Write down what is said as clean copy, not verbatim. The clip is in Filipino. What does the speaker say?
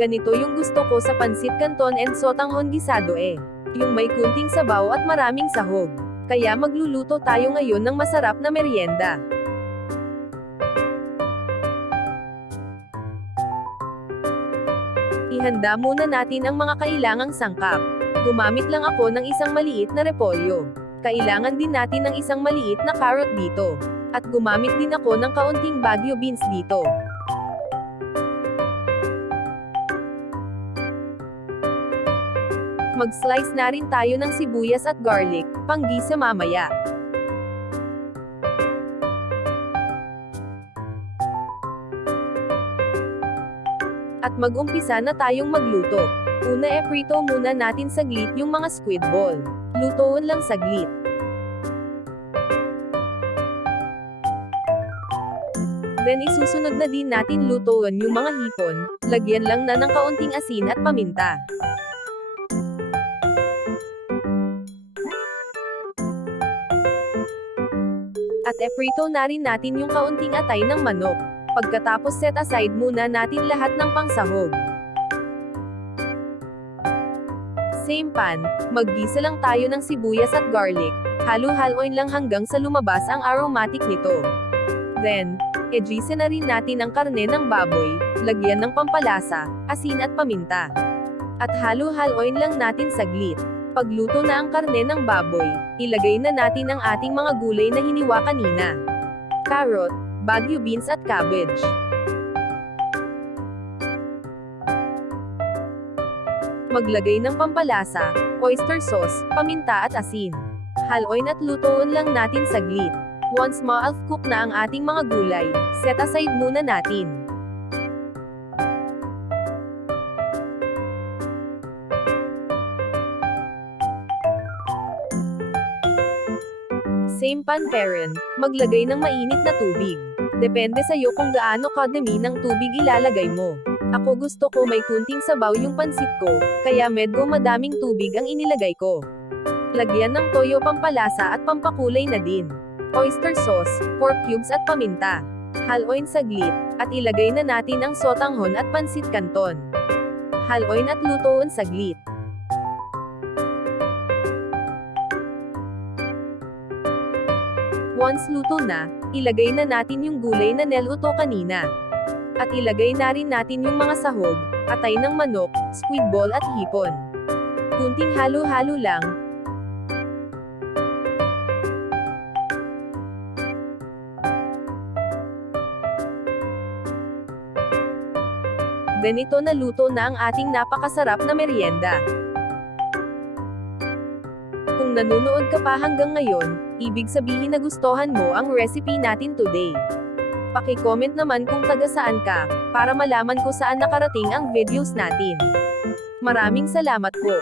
Ganito yung gusto ko sa pansit canton and sotanghon gisado yung may kunting sabaw at maraming sahog. Kaya magluluto tayo ngayon ng masarap na merienda. Ihanda muna natin ang mga kailangang sangkap. Gumamit lang ako ng isang maliit na repolyo. Kailangan din natin ng isang maliit na carrot dito. At gumamit din ako ng kaunting Baguio beans dito. Mag-slice na rin tayo ng sibuyas at garlic, panggisa mamaya. At mag-umpisa na tayong magluto. Una prito muna natin saglit yung mga squid ball. Lutoon lang saglit. Then isusunod na din natin lutoon yung mga hipon, lagyan lang na ng kaunting asin at paminta. At prito na rin natin yung kaunting atay ng manok. Pagkatapos set aside muna natin lahat ng pangsahog. Same pan, maggisa lang tayo ng sibuyas at garlic, halo-haloin lang hanggang sa lumabas ang aromatic nito. Then, igisa na rin natin ang karne ng baboy, lagyan ng pampalasa, asin at paminta. At halo-haloin lang natin saglit. Pagluto na ang karne ng baboy, ilagay na natin ang ating mga gulay na hiniwa kanina. Carrot, Baguio beans at cabbage. Maglagay ng pampalasa, oyster sauce, paminta at asin. Haluin at lutoon lang natin saglit. Once ma-cook na ang ating mga gulay, set aside muna natin. Same pan parent, maglagay ng mainit na tubig. Depende sa'yo kung gaano kadami ng tubig ilalagay mo. Ako gusto ko may kunting sabaw yung pansit ko, kaya medyo madaming tubig ang inilagay ko. Lagyan ng toyo pampalasa at pampakulay na din. Oyster sauce, pork cubes at paminta. Haluin saglit, at ilagay na natin ang sotanghon at pansit canton. Haluin at lutoon saglit. Once luto na, ilagay na natin yung gulay na niluto kanina. At ilagay na rin natin yung mga sahog, atay ng manok, squid ball at hipon. Kunting halo-halo lang. Ganito na luto na ang ating napakasarap na merienda. Kung nanonood ka pa hanggang ngayon, ibig sabihin na gustuhan mo ang recipe natin today. Paki-comment naman kung taga saan ka, para malaman ko saan nakarating ang videos natin. Maraming salamat po.